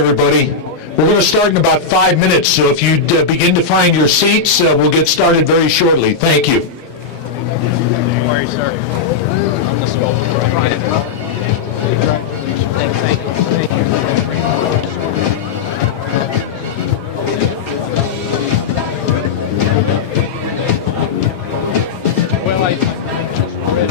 Everybody. We're going to start in about 5 minutes, so if you'd begin to find your seats, we'll get started very shortly. Thank you. Don't worry, sir. I'm the sculptor. Thank you. Well, I just read.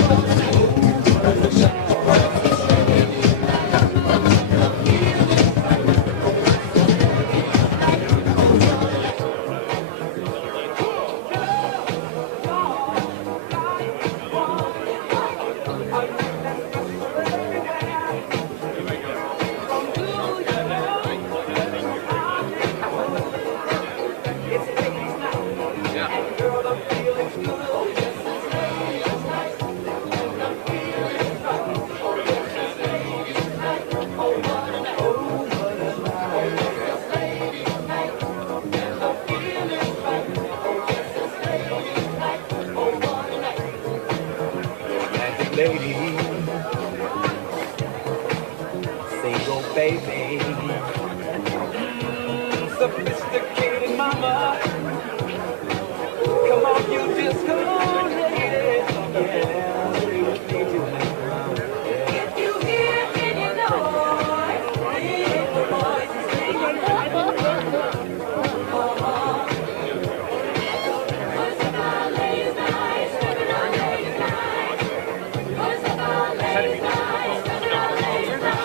Lady, single baby, sophisticated mama. Come on, you disco lady, yeah, we need you now. If you hear any noise, if the voice is singing, what's about ladies' night, stepping on ladies' night. What's about ladies' night, stepping on ladies' night.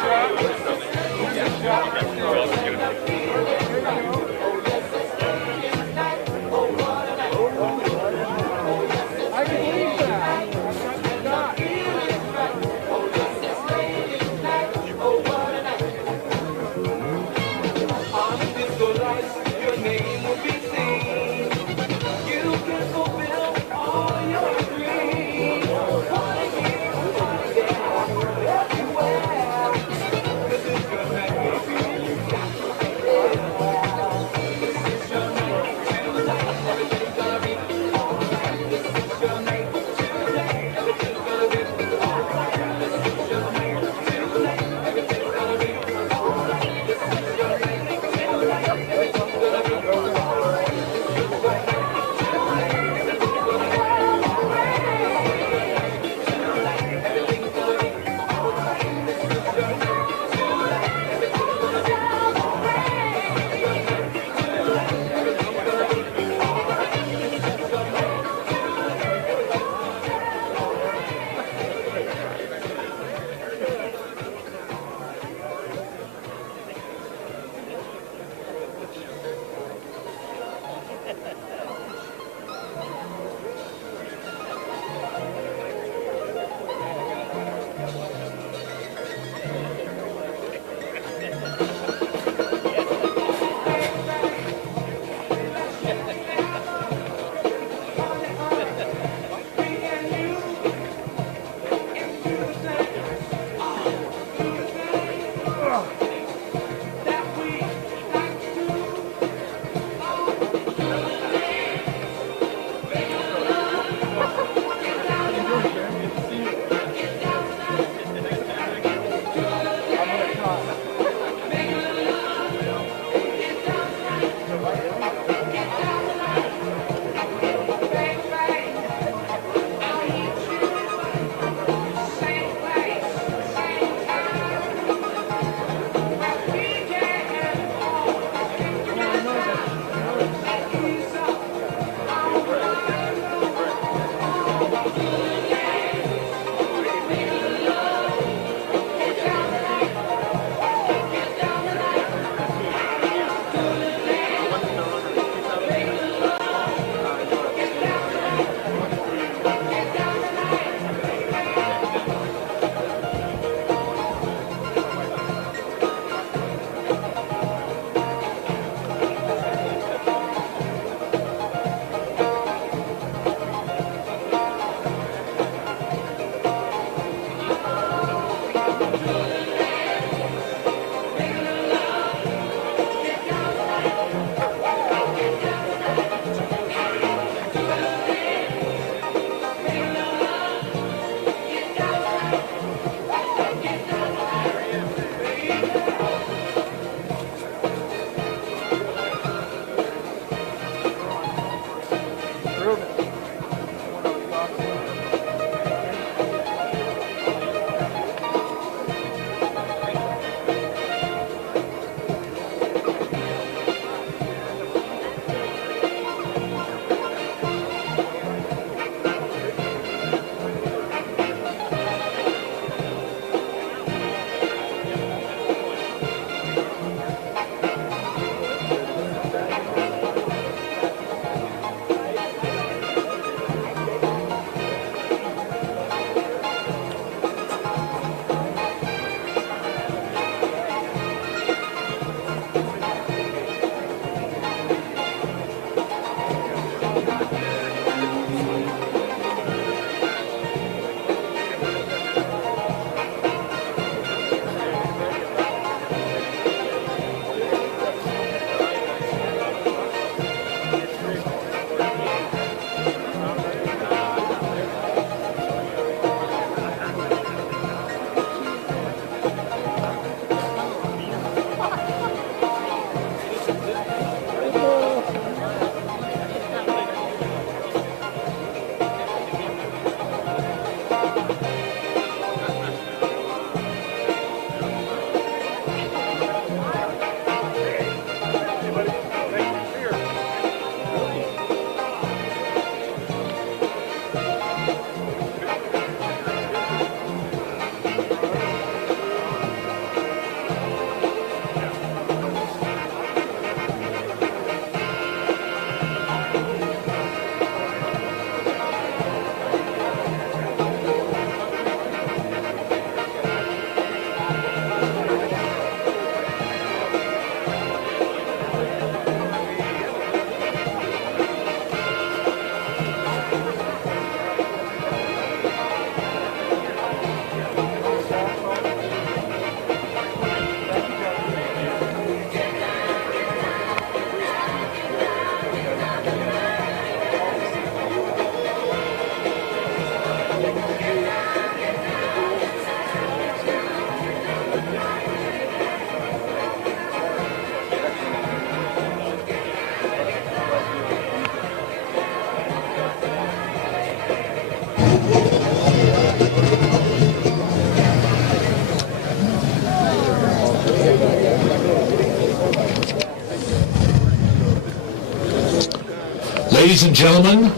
Ladies and gentlemen,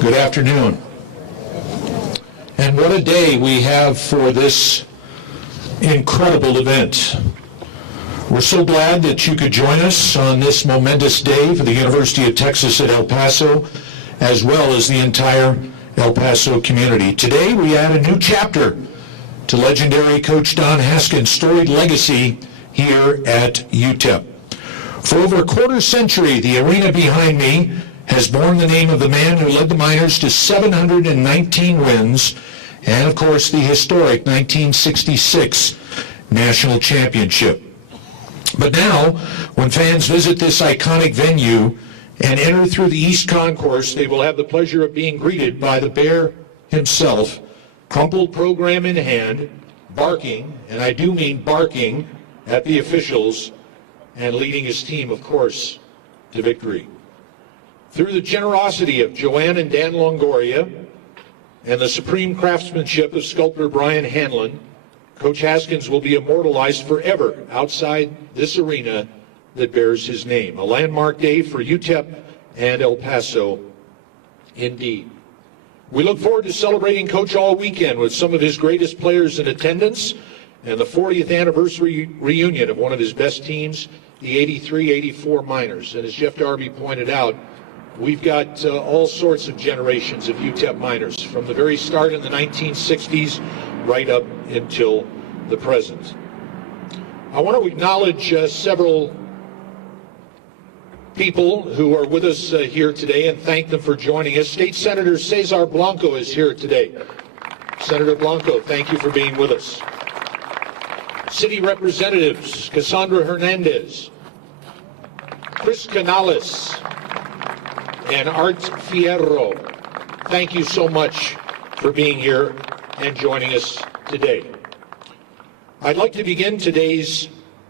good afternoon. And what a day we have for this incredible event. We're so glad that you could join us on this momentous day for the University of Texas at El Paso, as well as the entire El Paso community. Today we add a new chapter to legendary Coach Don Haskins' storied legacy here at UTEP. For over a quarter century, the arena behind me has borne the name of the man who led the Miners to 719 wins and, of course, the historic 1966 National Championship. But now, when fans visit this iconic venue and enter through the East Concourse, they will have the pleasure of being greeted by the Bear himself, crumpled program in hand, barking, and I do mean barking, at the officials and leading his team, of course, to victory. Through the generosity of Joanne and Dan Longoria and the supreme craftsmanship of sculptor Brian Hanlon, Coach Haskins will be immortalized forever outside this arena that bears his name. A landmark day for UTEP and El Paso, indeed. We look forward to celebrating Coach all weekend with some of his greatest players in attendance and the 40th anniversary reunion of one of his best teams, the 83-84 Miners. And as Jeff Darby pointed out, we've got all sorts of generations of UTEP Miners, from the very start in the 1960s right up until the present. I want to acknowledge several people who are with us here today and thank them for joining us. State Senator Cesar Blanco is here today. Senator Blanco, thank you for being with us. City Representatives Cassandra Hernandez, Chris Canales, and Art Fierro, thank you so much for being here and joining us today. I'd like to begin today's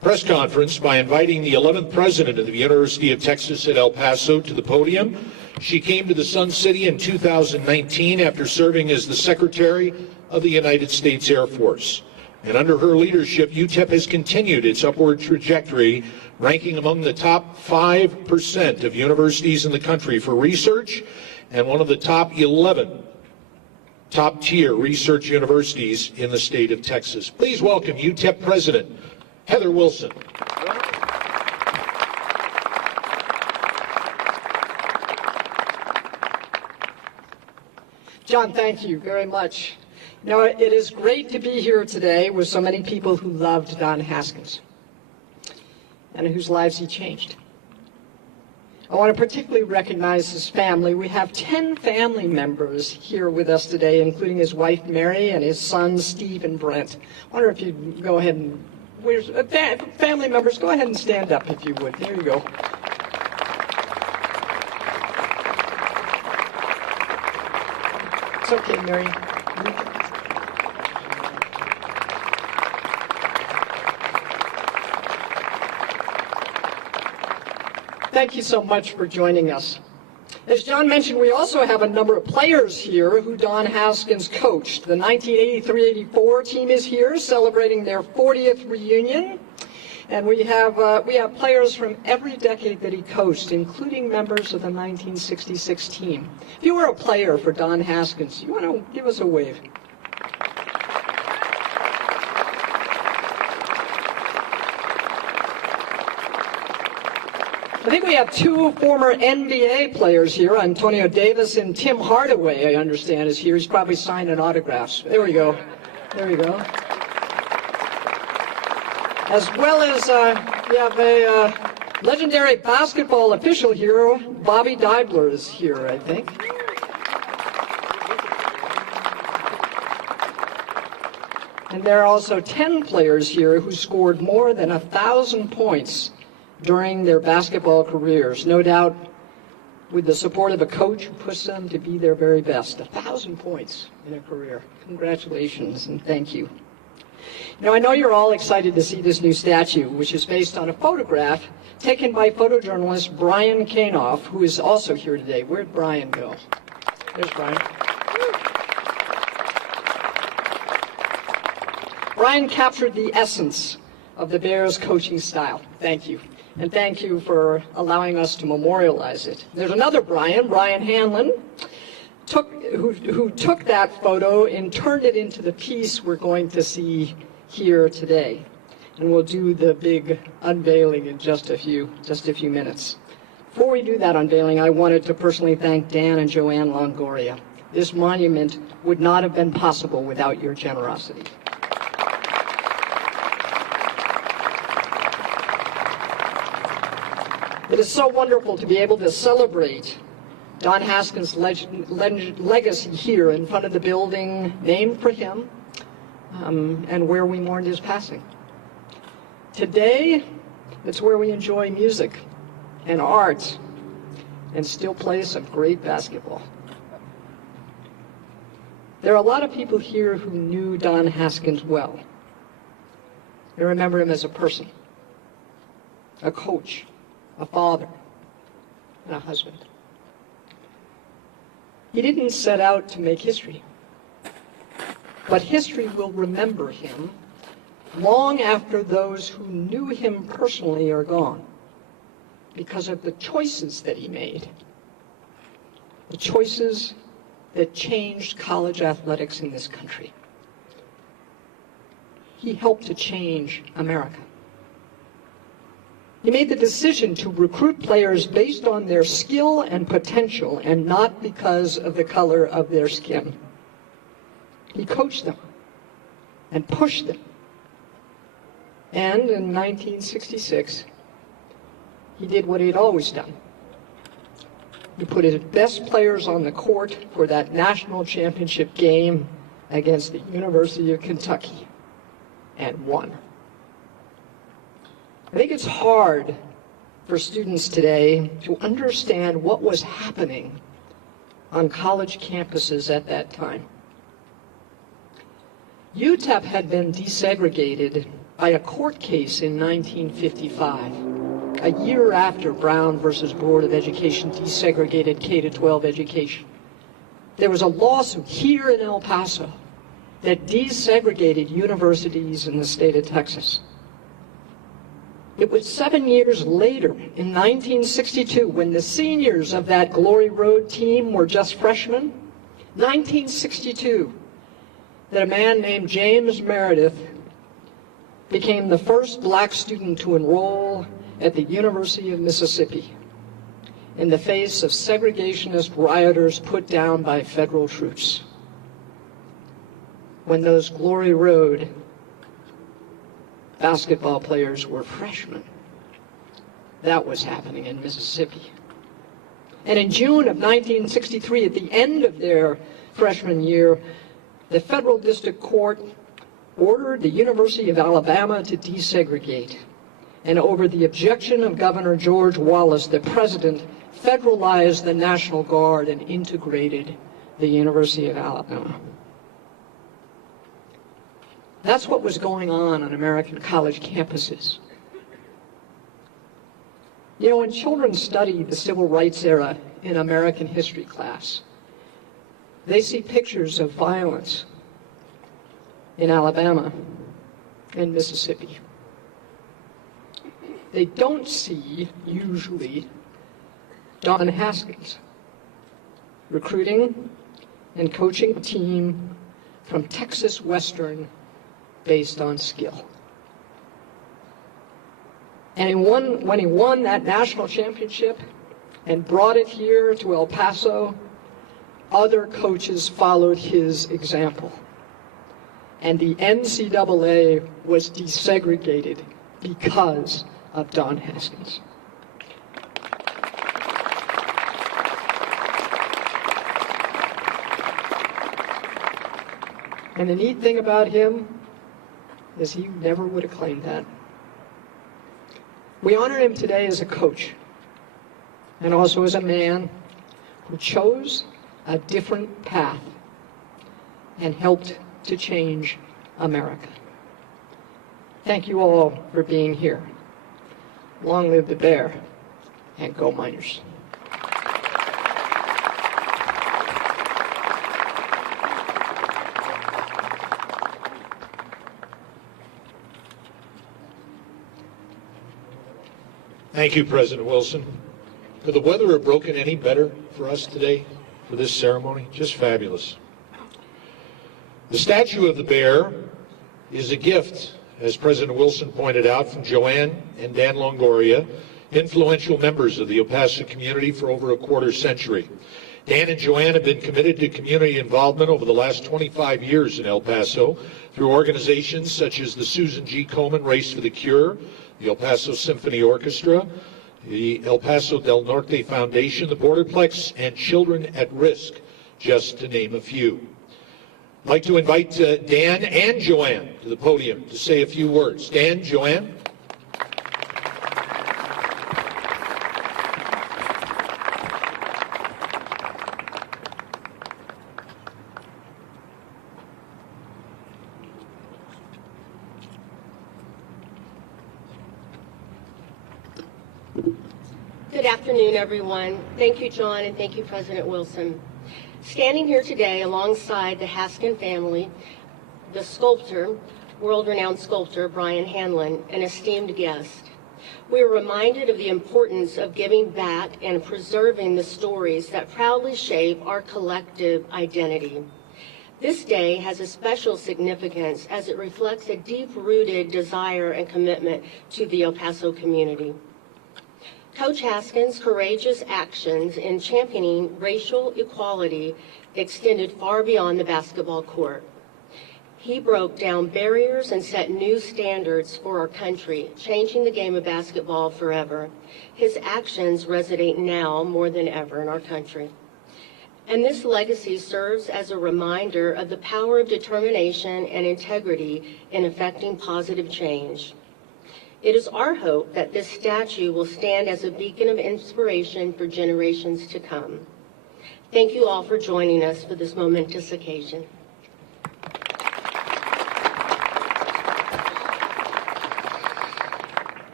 press conference by inviting the 11th president of the University of Texas at El Paso to the podium. She came to the Sun City in 2019 after serving as the Secretary of the United States Air Force. And under her leadership, UTEP has continued its upward trajectory, ranking among the top 5% of universities in the country for research and one of the top 11 top-tier research universities in the state of Texas. Please welcome UTEP President Heather Wilson. John, thank you very much. You know, it is great to be here today with so many people who loved Don Haskins and whose lives he changed. I want to particularly recognize his family. We have 10 family members here with us today, including his wife Mary and his sons Steve and Brent. I wonder if you'd go ahead and, family members, go ahead and stand up if you would. There you go. It's okay, Mary. Thank you so much for joining us. As John mentioned, we also have a number of players here who Don Haskins coached. The 1983-84 team is here celebrating their 40th reunion. And we have players from every decade that he coached, including members of the 1966 team. If you were a player for Don Haskins, you want to give us a wave. I think we have two former NBA players here. Antonio Davis and Tim Hardaway, I understand, is here. He's probably signing autographs. There we go. There we go. As well as we have a legendary basketball official here. Bobby Deibler is here, I think. And there are also 10 players here who scored more than 1,000 points during their basketball careers, no doubt with the support of a coach who pushed them to be their very best. 1,000 points in a career. Congratulations and thank you. Now, I know you're all excited to see this new statue, which is based on a photograph taken by photojournalist Brian Kanoff, who is also here today. Where'd Brian go? There's Brian. Brian captured the essence of the Bears' coaching style. Thank you. and thank you for allowing us to memorialize it. There's another Brian Hanlon, who took that photo and turned it into the piece we're going to see here today. And we'll do the big unveiling in just a few minutes. Before we do that unveiling, I wanted to personally thank Dan and Joanne Longoria. This monument would not have been possible without your generosity. It is so wonderful to be able to celebrate Don Haskins' legacy here in front of the building named for him, and where we mourned his passing. Today, it's where we enjoy music and art and still play some great basketball. There are a lot of people here who knew Don Haskins well. They remember him as a person, a coach, a father, and a husband. He didn't set out to make history, but history will remember him long after those who knew him personally are gone, because of the choices that he made, the choices that changed college athletics in this country. He helped to change America. He made the decision to recruit players based on their skill and potential and not because of the color of their skin. He coached them and pushed them. And in 1966, he did what he had always done. He put his best players on the court for that national championship game against the University of Kentucky and won. I think it's hard for students today to understand what was happening on college campuses at that time. UTEP had been desegregated by a court case in 1955, a year after Brown versus Board of Education desegregated K-12 education. There was a lawsuit here in El Paso that desegregated universities in the state of Texas. It was 7 years later, in 1962, when the seniors of that Glory Road team were just freshmen, 1962, that a man named James Meredith became the first black student to enroll at the University of Mississippi in the face of segregationist rioters put down by federal troops. When those Glory Road basketball players were freshmen, that was happening in Mississippi. And in June of 1963, at the end of their freshman year, the federal district court ordered the University of Alabama to desegregate. And over the objection of Governor George Wallace, the president federalized the National Guard and integrated the University of Alabama. That's what was going on American college campuses. You know, when children study the civil rights era in American history class, they see pictures of violence in Alabama and Mississippi. They don't see, usually, Don Haskins recruiting and coaching a team from Texas Western based on skill. And when he won that national championship and brought it here to El Paso, other coaches followed his example. And the NCAA was desegregated because of Don Haskins. And the neat thing about him is he never would have claimed that. We honor him today as a coach and also as a man who chose a different path and helped to change America. Thank you all for being here. Long live the bear, and go Miners. Thank you, President Wilson. Could the weather have broken any better for us today for this ceremony? Just fabulous. The statue of the bear is a gift, as President Wilson pointed out, from Joanne and Dan Longoria, influential members of the El Paso community for over a quarter century. Dan and Joanne have been committed to community involvement over the last 25 years in El Paso through organizations such as the Susan G. Komen Race for the Cure, the El Paso Symphony Orchestra, the El Paso del Norte Foundation, the Borderplex, and Children at Risk, just to name a few. I'd like to invite Dan and Joanne to the podium to say a few words. Dan, Joanne. Good afternoon, everyone. Thank you, John, and thank you, President Wilson. Standing here today alongside the Haskins family, the sculptor, world-renowned sculptor Brian Hanlon, an esteemed guest, we are reminded of the importance of giving back and preserving the stories that proudly shape our collective identity. This day has a special significance as it reflects a deep-rooted desire and commitment to the El Paso community. Coach Haskins' courageous actions in championing racial equality extended far beyond the basketball court. He broke down barriers and set new standards for our country, changing the game of basketball forever. His actions resonate now more than ever in our country. And this legacy serves as a reminder of the power of determination and integrity in effecting positive change. It is our hope that this statue will stand as a beacon of inspiration for generations to come. Thank you all for joining us for this momentous occasion.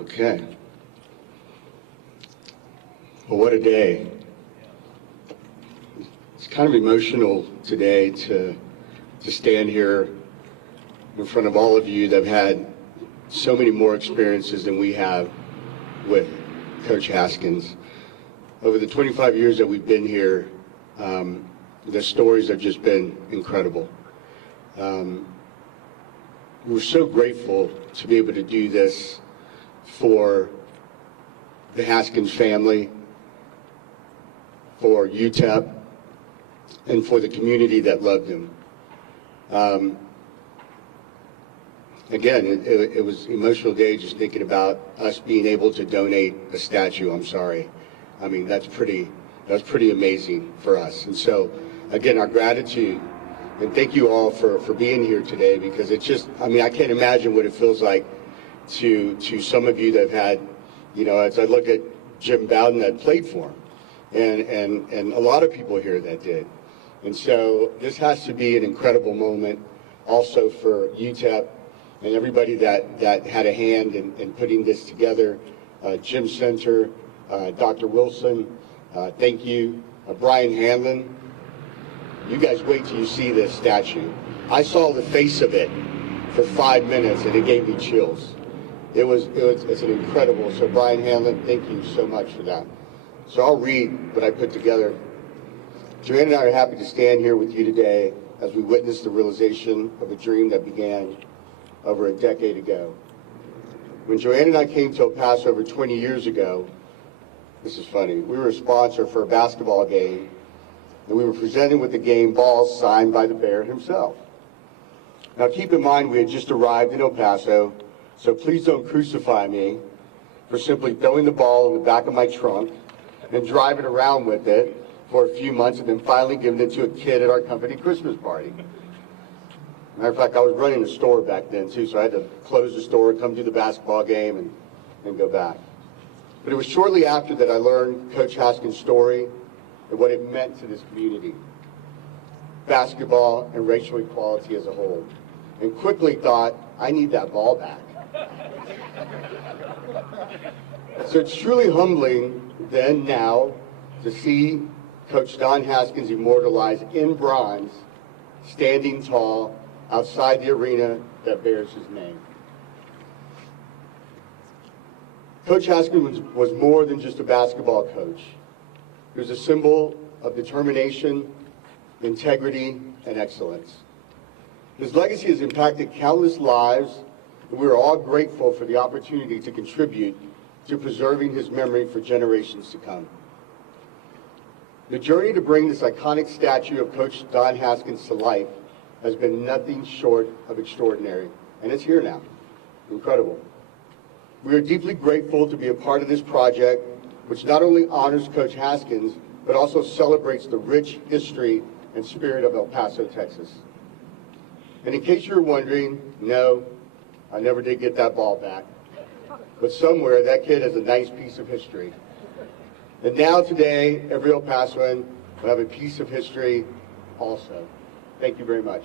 Okay. Well, what a day. It's kind of emotional today to stand here in front of all of you that have had so many more experiences than we have with Coach Haskins. Over the 25 years that we've been here, the stories have just been incredible. We're so grateful to be able to do this for the Haskins family, for UTEP, and for the community that loved him. Again, it was an emotional day just thinking about us being able to donate a statue. I'm sorry. I mean, that's pretty amazing for us. And so, again, our gratitude, and thank you all for being here today, because it's just, I mean, I can't imagine what it feels like to some of you that have had, you know, as I look at Jim Bowden that played for him, and a lot of people here that did. And so this has to be an incredible moment also for UTEP and everybody that had a hand in putting this together. Jim Center, Dr. Wilson, thank you. Brian Hanlon, you guys wait till you see this statue. I saw the face of it for 5 minutes and it gave me chills. It's an incredible, so Brian Hanlon, thank you so much for that. So I'll read what I put together. Joanne and I are happy to stand here with you today as we witness the realization of a dream that began over a decade ago. When Joanne and I came to El Paso over 20 years ago, this is funny, we were a sponsor for a basketball game, and we were presented with the game balls signed by the Bear himself. Now keep in mind we had just arrived in El Paso, so please don't crucify me for simply throwing the ball in the back of my trunk and driving around with it for a few months and then finally giving it to a kid at our company Christmas party. Matter of fact, I was running a store back then too, so I had to close the store, come do the basketball game, and go back. But it was shortly after that I learned Coach Haskins' story and what it meant to this community, basketball and racial equality as a whole, and quickly thought, I need that ball back. So it's truly humbling then now to see Coach Don Haskins immortalized in bronze, standing tall outside the arena that bears his name. Coach Haskins was more than just a basketball coach. He was a symbol of determination, integrity, and excellence. His legacy has impacted countless lives, and we are all grateful for the opportunity to contribute to preserving his memory for generations to come. The journey to bring this iconic statue of Coach Don Haskins to life has been nothing short of extraordinary, and it's here now. Incredible. We are deeply grateful to be a part of this project, which not only honors Coach Haskins, but also celebrates the rich history and spirit of El Paso, Texas. And in case you're wondering, no, I never did get that ball back. But somewhere, that kid has a nice piece of history. And now today, every El Pasoan will have a piece of history also. Thank you very much.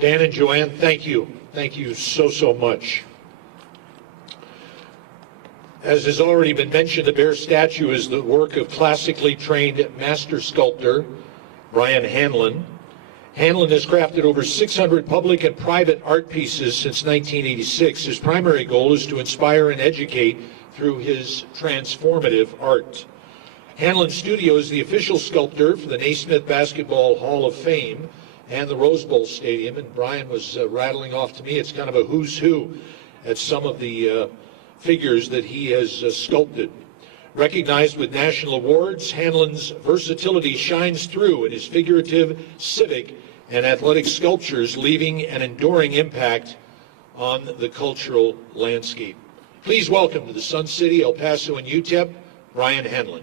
Dan and Joanne, thank you. Thank you so much. As has already been mentioned, the Bear statue is the work of classically trained master sculptor Brian Hanlon. Hanlon has crafted over 600 public and private art pieces since 1986. His primary goal is to inspire and educate through his transformative art. Hanlon Studio is the official sculptor for the Naismith Basketball Hall of Fame and the Rose Bowl Stadium, and Brian was rattling off to me, it's kind of a who's who at some of the figures that he has sculpted. Recognized with national awards, Hanlon's versatility shines through in his figurative, civic, and athletic sculptures, leaving an enduring impact on the cultural landscape. Please welcome to the Sun City, El Paso, and UTEP, Brian Hanlon.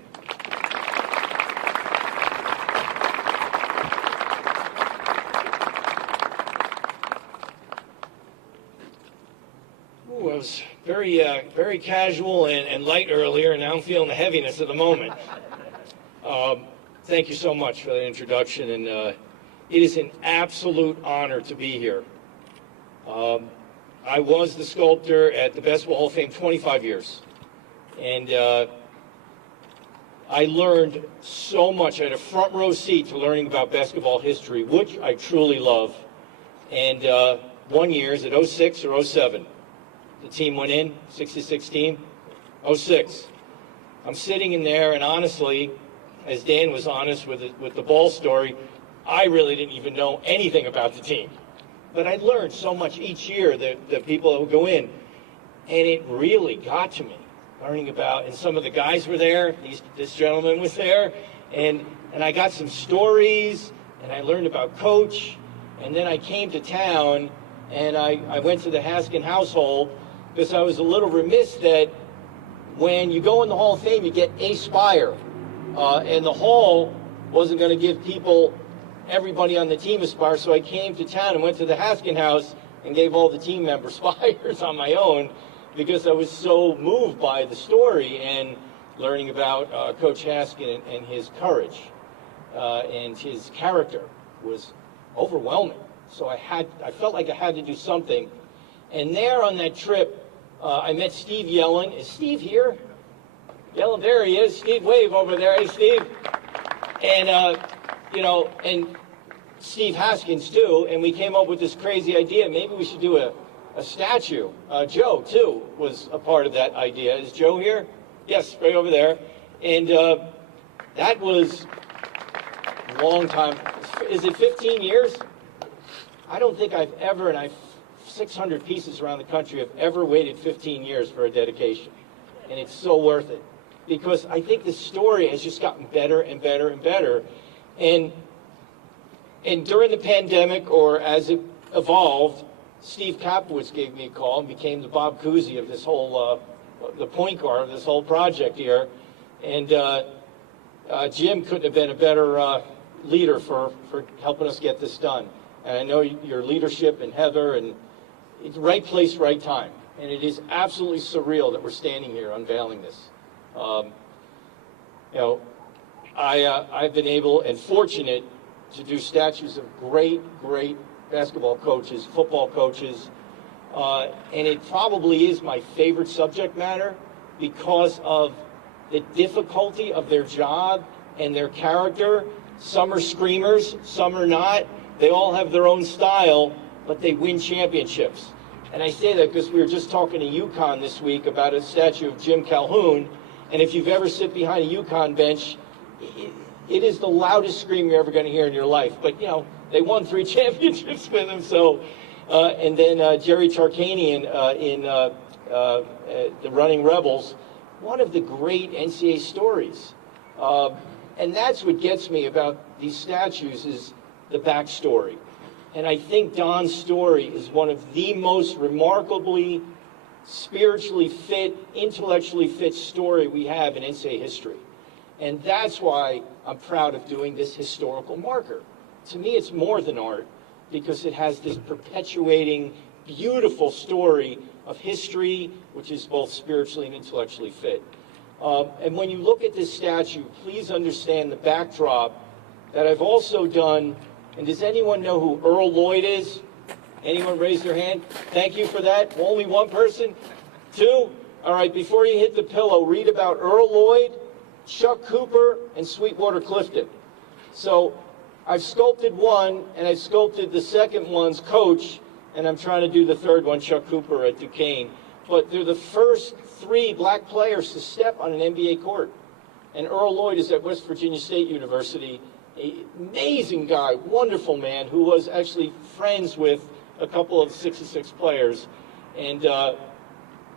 Ooh, I was very casual and light earlier, and now I'm feeling the heaviness of the moment. Thank you so much for the introduction, and it is an absolute honor to be here. I was the sculptor at the Basketball Hall of Fame 25 years, and I learned so much. I had a front row seat to learning about basketball history, which I truly love. And one year, is it 06 or 07? The team went in, 66 team, 06. I'm sitting in there, and honestly, as Dan was honest with the ball story, I really didn't even know anything about the team. But I learned so much each year, the people that would go in, and it really got to me, learning about, and some of the guys were there, this gentleman was there, and I got some stories, and I learned about Coach, and then I came to town, and I went to the Haskin household, because I was a little remiss that when you go in the Hall of Fame, you get a spire. And the Hall wasn't going to give everybody on the team a spire, so I came to town and went to the Haskin house and gave all the team members spires on my own because I was so moved by the story and learning about Coach Haskin and his courage and his character was overwhelming. So I felt like I had to do something. And there on that trip, I met Steve Yellen. Is Steve here? Yellen, there he is. Steve, wave over there. Hey, Steve. And, and Steve Haskins, too. And we came up with this crazy idea. Maybe we should do a statue. Joe, too, was a part of that idea. Is Joe here? Yes, right over there. And that was a long time. Is it 15 years? I don't think I've ever, and I've 600 pieces around the country, have ever waited 15 years for a dedication. And it's so worth it. Because I think the story has just gotten better and better and better. And during the pandemic, or as it evolved, Steve Kapowitz gave me a call and became the Bob Cousy of this whole, the point guard of this whole project here. And Jim couldn't have been a better leader for helping us get this done. And I know your leadership and Heather, and it's right place, right time. And it is absolutely surreal that we're standing here unveiling this. I've been able and fortunate to do statues of great basketball coaches, football coaches, and it probably is my favorite subject matter because of the difficulty of their job and their character. Some are screamers, some are not. They all have their own style, but they win championships. And I say that because we were just talking to UConn this week about a statue of Jim Calhoun, and if you've ever sit behind a UConn bench, it is the loudest scream you're ever going to hear in your life. But, you know, they won 3 championships with him, so, and then Jerry Tarkanian in the Running Rebels, one of the great NCAA stories. And that's what gets me about these statues is the backstory. And I think Don's story is one of the most remarkably spiritually fit, intellectually fit story we have in NCAA history. And that's why I'm proud of doing this historical marker. To me, it's more than art because it has this perpetuating, beautiful story of history, which is both spiritually and intellectually fit. And when you look at this statue, please understand the backdrop that I've also done. And does anyone know who Earl Lloyd is? Anyone raise their hand? Thank you for that. Only one person? 2? All right, before you hit the pillow, read about Earl Lloyd, Chuck Cooper, and Sweetwater Clifton. So I've sculpted one, and I've sculpted the second one's coach, and I'm trying to do the third one, Chuck Cooper at Duquesne. But they're the first 3 black players to step on an NBA court. And Earl Lloyd is at West Virginia State University, an amazing guy, wonderful man, who was actually friends with a couple of 6-6 players. And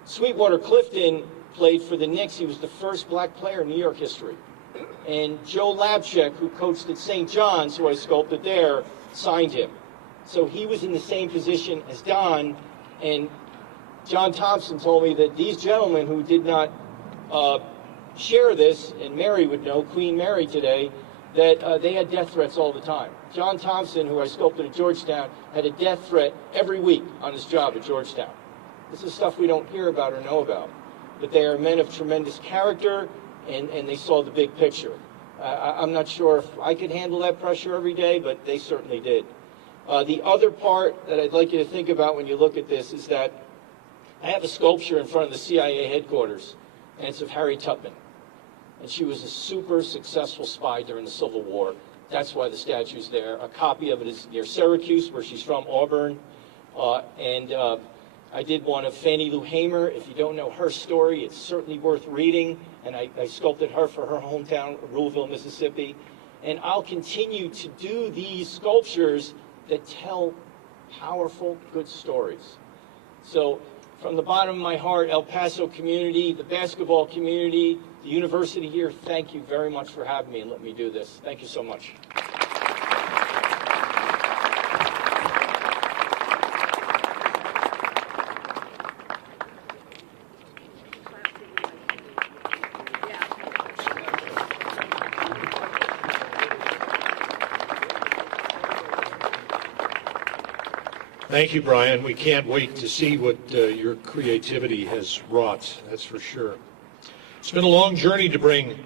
Sweetwater Clifton played for the Knicks. He was the first black player in New York history. And Joe Labchek, who coached at St. John's, who I sculpted there, signed him. So he was in the same position as Don. And John Thompson told me that these gentlemen who did not share this, and Mary would know, Queen Mary today, that they had death threats all the time. John Thompson, who I sculpted at Georgetown, had a death threat every week on his job at Georgetown. This is stuff we don't hear about or know about. But they are men of tremendous character, and they saw the big picture. I'm not sure if I could handle that pressure every day, but they certainly did. The other part that I'd like you to think about when you look at this is that I have a sculpture in front of the CIA headquarters, and it's of Harriet Tubman. And she was a super successful spy during the Civil War. That's why the statue's there. A copy of it is near Syracuse, where she's from, Auburn. I did one of Fannie Lou Hamer. If you don't know her story, it's certainly worth reading. And I sculpted her for her hometown, Ruleville, Mississippi. And I'll continue to do these sculptures that tell powerful, good stories. So from the bottom of my heart, El Paso community, the basketball community, the university here, thank you very much for having me and letting me do this. Thank you so much. Thank you, Brian. We can't wait to see what your creativity has wrought, that's for sure. It's been a long journey to bring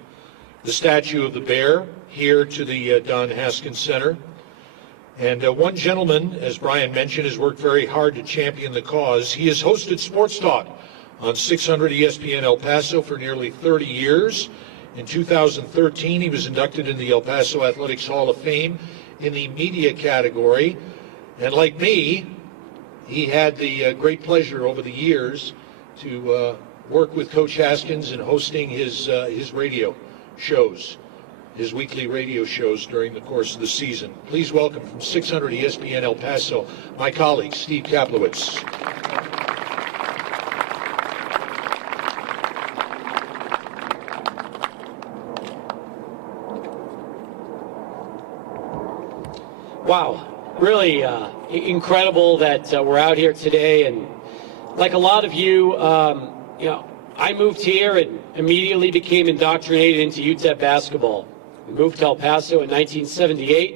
the statue of the bear here to the Don Haskins Center. And one gentleman, as Brian mentioned, has worked very hard to champion the cause. He has hosted Sports Talk on 600 ESPN El Paso for nearly 30 years. In 2013, he was inducted in the El Paso Athletics Hall of Fame in the media category. And like me, he had the great pleasure over the years to work with Coach Haskins in hosting his radio shows, his weekly radio shows during the course of the season. Please welcome from 600 ESPN El Paso, my colleague, Steve Kaplowitz. Wow. Really incredible that we're out here today, and like a lot of you, I moved here and immediately became indoctrinated into UTEP basketball. We moved to El Paso in 1978.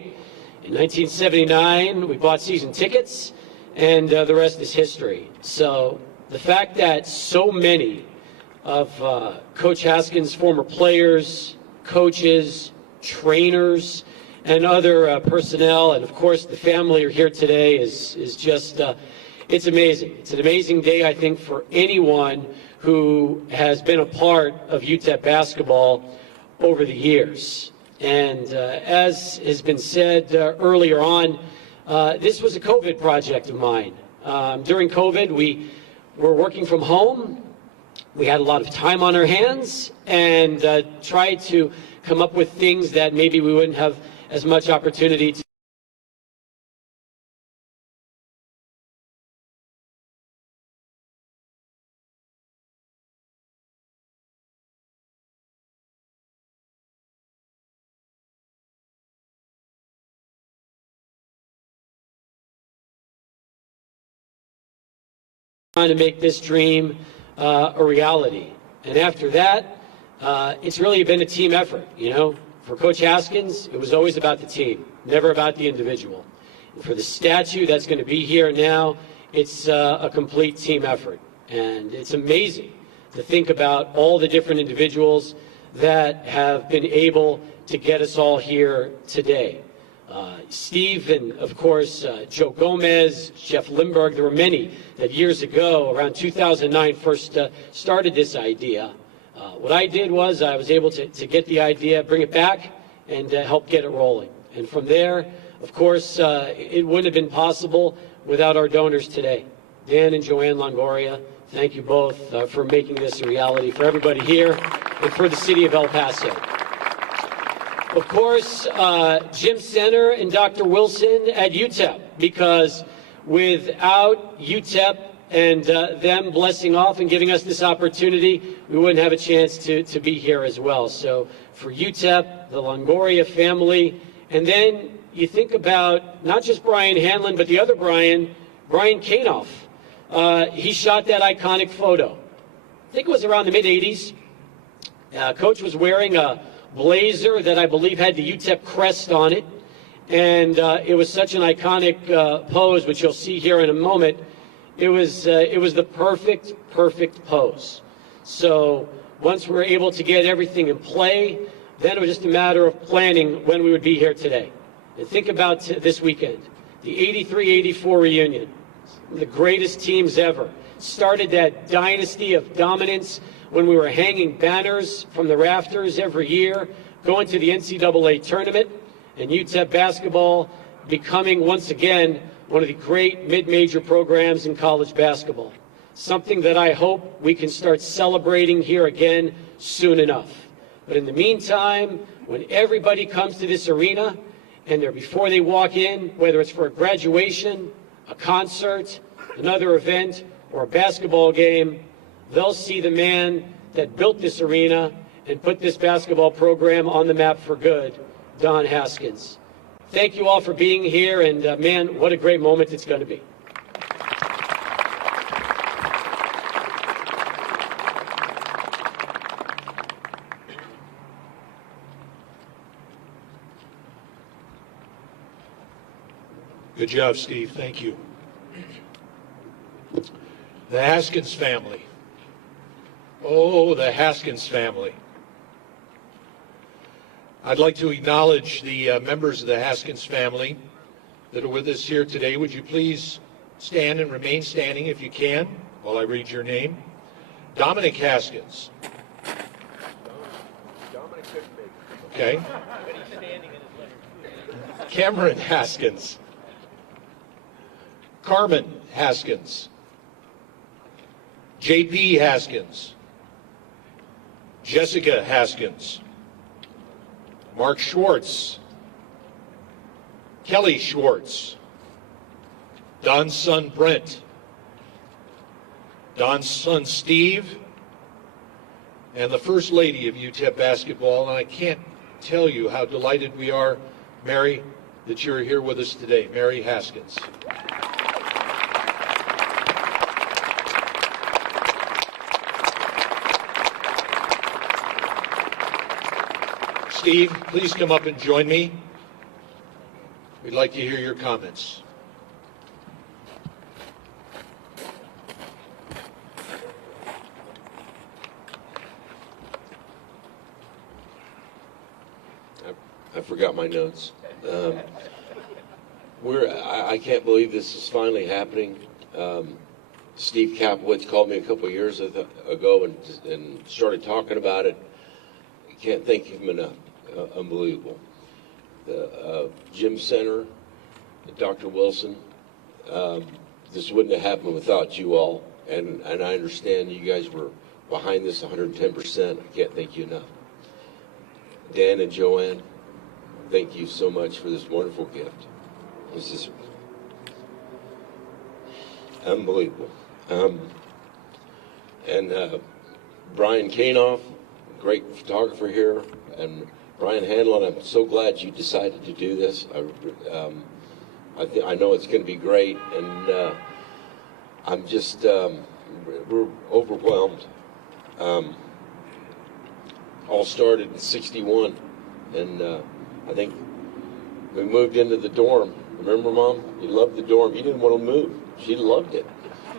In 1979, we bought season tickets, and the rest is history. So the fact that so many of Coach Haskins' former players, coaches, trainers, and other personnel, and of course the family are here today is just, it's amazing. It's an amazing day, I think, for anyone who has been a part of UTEP basketball over the years. And as has been said earlier on, this was a COVID project of mine. During COVID, we were working from home. We had a lot of time on our hands and tried to come up with things that maybe we wouldn't have as much opportunity to. Trying to make this dream a reality. And after that, it's really been a team effort, you know. For Coach Haskins, it was always about the team, never about the individual. And for the statue that's going to be here now, it's a complete team effort. And it's amazing to think about all the different individuals that have been able to get us all here today. Steve and, of course, Joe Gomez, Jeff Lindbergh, there were many that years ago, around 2009, first started this idea. What I did was I was able to get the idea, bring it back, and help get it rolling. And from there, of course, it wouldn't have been possible without our donors today. Dan and Joanne Longoria, thank you both for making this a reality for everybody here and for the city of El Paso. Of course, Jim Center and Dr. Wilson at UTEP, because without UTEP and them blessing off and giving us this opportunity, we wouldn't have a chance to be here as well. So for UTEP, the Longoria family, and then you think about not just Brian Hanlon, but the other Brian Kanoff. He shot that iconic photo. I think it was around the mid-'80s. Coach was wearing a blazer that I believe had the UTEP crest on it, and it was such an iconic pose, which you'll see here in a moment. It was the perfect pose. So once we were able to get everything in play, then it was just a matter of planning when we would be here today. And think about this weekend, the 83-84 reunion, the greatest teams ever. Started that dynasty of dominance when we were hanging banners from the rafters every year, going to the NCAA tournament, and UTEP basketball becoming once again one of the great mid-major programs in college basketball. Something that I hope we can start celebrating here again soon enough. But in the meantime, when everybody comes to this arena, and before they walk in, whether it's for a graduation, a concert, another event, or a basketball game, they'll see the man that built this arena and put this basketball program on the map for good, Don Haskins. Thank you all for being here, and man, what a great moment it's going to be. Good job, Steve. Thank you. The Haskins family. Oh, the Haskins family. I'd like to acknowledge the members of the Haskins family that are with us here today. Would you please stand and remain standing if you can while I read your name? Dominic Haskins. Okay. Cameron Haskins. Carmen Haskins. J.P. Haskins. Jessica Haskins. Mark Schwartz. Kelly Schwartz. Don's son Brent. Don's son Steve. And the First Lady of UTEP basketball. And I can't tell you how delighted we are, Mary, that you're here with us today. Mary Haskins. Steve, please come up and join me. We'd like to hear your comments. I forgot my notes. I can't believe this is finally happening. Steve Kaplowitz called me a couple of years ago and started talking about it. I can't thank him enough. Unbelievable. The Gym Center, Dr. Wilson, this wouldn't have happened without you all. And I understand you guys were behind this 110%. I can't thank you enough. Dan and Joanne, thank you so much for this wonderful gift. This is unbelievable. Brian Kanoff, great photographer here, and Brian Hanlon, I'm so glad you decided to do this. I know it's going to be great, and I'm just, we're overwhelmed. All started in '61, and I think we moved into the dorm. Remember, Mom? You loved the dorm. You didn't want to move. She loved it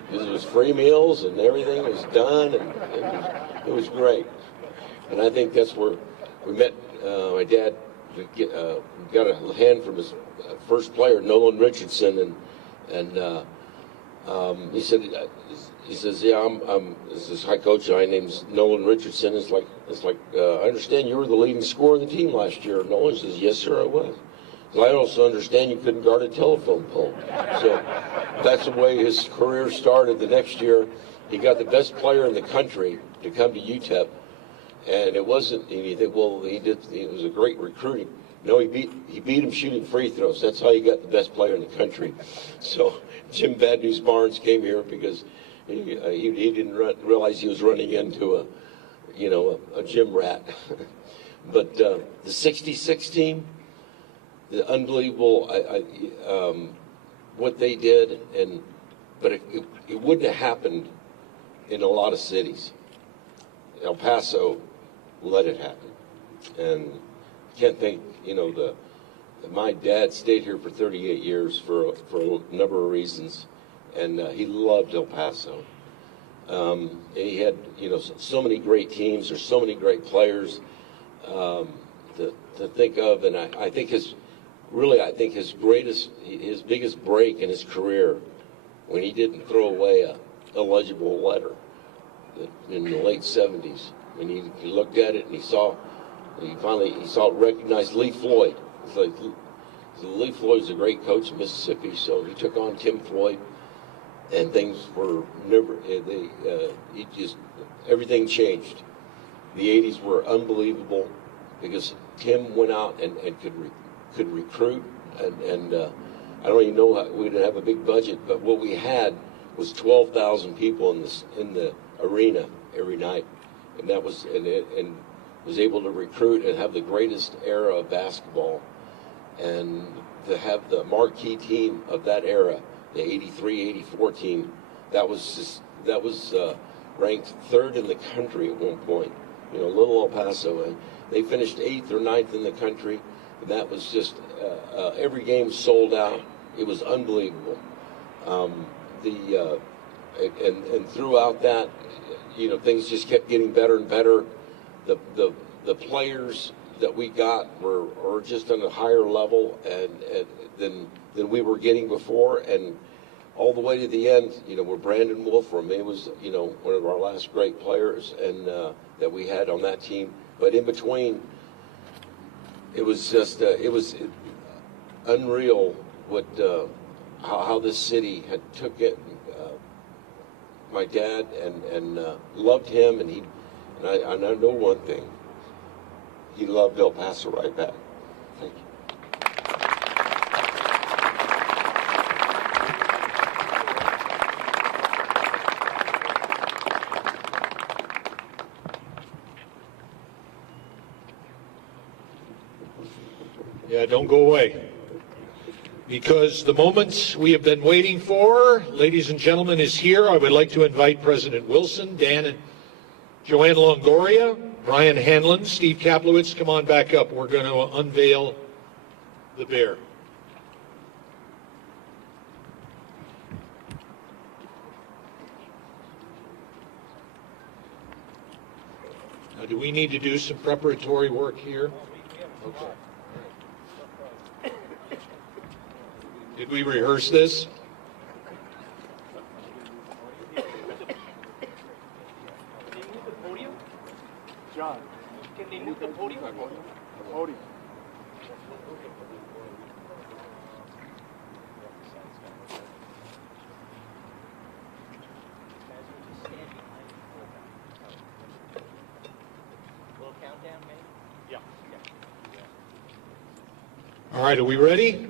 because it was free meals and everything was done, and it was great. And I think that's where we met. My dad got a hand from his first player, Nolan Richardson, and he says, yeah, this is high coach. My name's Nolan Richardson. It's like I understand you were the leading scorer of the team last year. Nolan says, yes, sir, I was. Well, I also understand you couldn't guard a telephone pole. So that's the way his career started. The next year, he got the best player in the country to come to UTEP, and it wasn't anything. Well, it was a great recruiting. No, he beat him shooting free throws. That's how he got the best player in the country. So Jim Bad News Barnes came here because he didn't realize he was running into a gym rat. But the '66 team, the unbelievable, what they did, but it wouldn't have happened in a lot of cities. El Paso let it happen, and can't think, my dad stayed here for 38 years for a number of reasons, and he loved El Paso. And he had, so many great teams. There's so many great players to think of, and I think his biggest break in his career, when he didn't throw away a illegible letter in the late 70s, when he looked at it and he saw it recognized Lee Floyd. It's like, Lee Floyd's a great coach in Mississippi, so he took on Tim Floyd, and things were everything changed. The 80s were unbelievable because Tim went out and could recruit, and I don't even know we didn't have a big budget, but what we had was 12,000 people in the arena every night, and that was and was able to recruit and have the greatest era of basketball, and to have the marquee team of that era, the '83-'84 team, that was ranked third in the country at one point. Little El Paso, and they finished 8th or 9th in the country. And that was just every game sold out. It was unbelievable. And throughout that, things just kept getting better and better. The players that we got were just on a higher level than we were getting before, and all the way to the end, where Brandon Wolfram, he was one of our last great players and that we had on that team. But in between, it was just it was unreal what how this city had took it. My dad and loved him, and I know one thing: he loved El Paso right back. Thank you. Yeah, don't go away. Because the moment we have been waiting for, ladies and gentlemen, is here. I would like to invite President Wilson, Dan and Joanne Longoria, Brian Hanlon, Steve Kaplowitz, come on back up. We're going to unveil the bear. Now, do we need to do some preparatory work here? Okay. Did we rehearse this? John, can they move the podium? Podium. Little countdown, maybe? Yeah. All right, are we ready?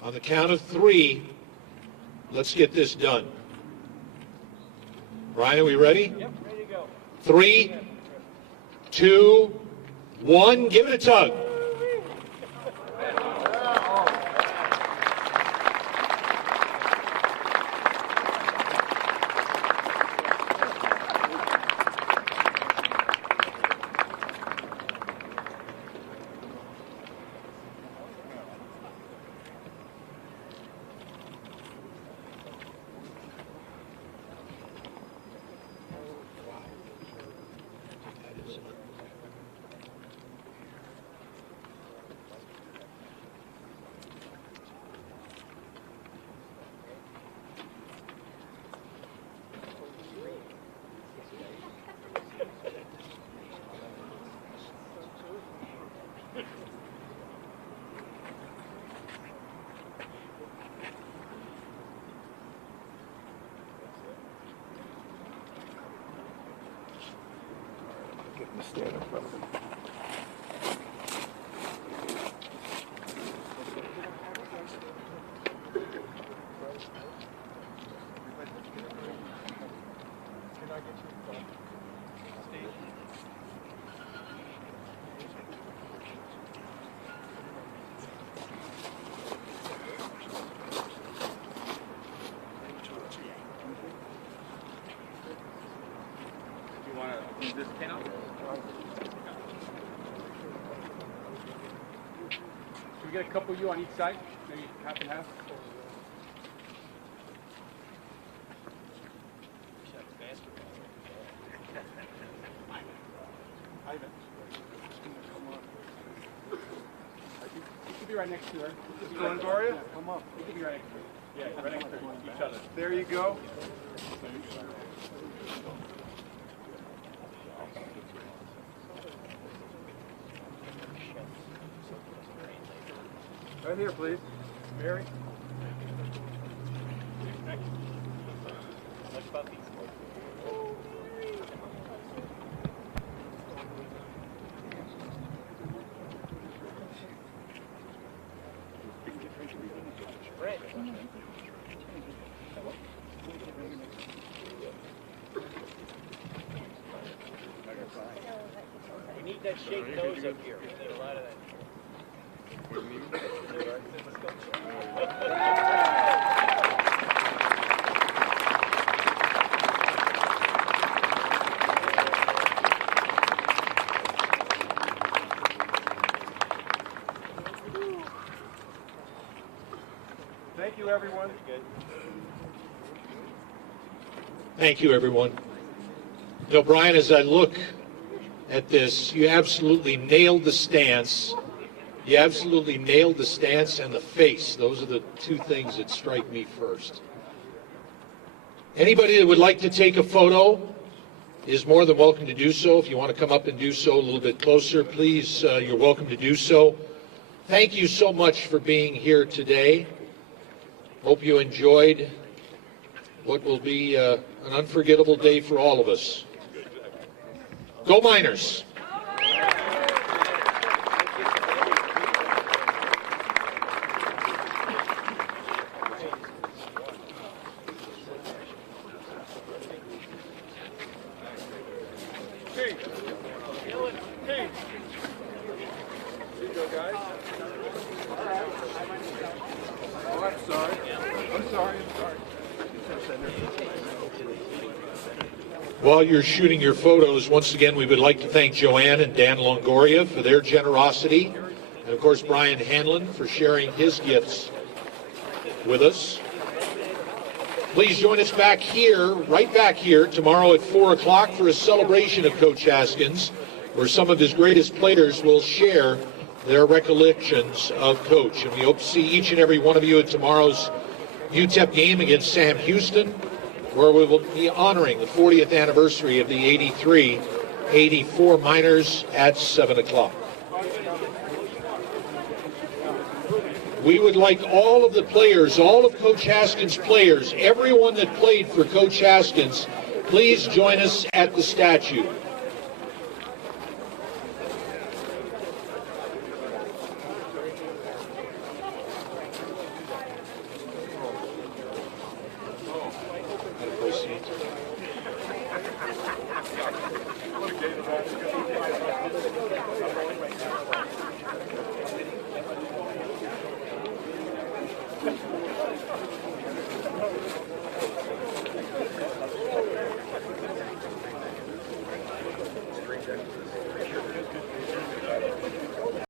On the count of 3, let's get this done. Brian, are we ready? Yep, ready to go. 3, 2, 1, give it a tug. Stand up, brother. You want to move this pin up? Should we get a couple of you on each side? Maybe half and half? Ivan. You could be right next to her. Longoria? Come up. You could be right next to her. Yeah, right next to each other. There you go. Right here, please. Mary. We need that shake nose up here. We need a lot of that. Thank you, everyone. Thank you, everyone. You know, Brian, as I look at this, you absolutely nailed the stance. You absolutely nailed the stance and the face. Those are the two things that strike me first. Anybody that would like to take a photo is more than welcome to do so. If you want to come up and do so a little bit closer, please, you're welcome to do so. Thank you so much for being here today. Hope you enjoyed what will be an unforgettable day for all of us. Go Miners! Hey. Hey. Here you go, guys. Oh, I'm sorry. I'm sorry. While you're shooting your photos, once again, we would like to thank Joanne and Dan Longoria for their generosity, and of course Brian Hanlon for sharing his gifts with us. Please join us back here, right back here, tomorrow at 4 o'clock for a celebration of Coach Haskins, where some of his greatest players will share their recollections of Coach. And we hope to see each and every one of you at tomorrow's UTEP game against Sam Houston, where we will be honoring the 40th anniversary of the 83-84 Miners at 7 o'clock. We would like all of the players, all of Coach Haskins' players, everyone that played for Coach Haskins, please join us at the statue.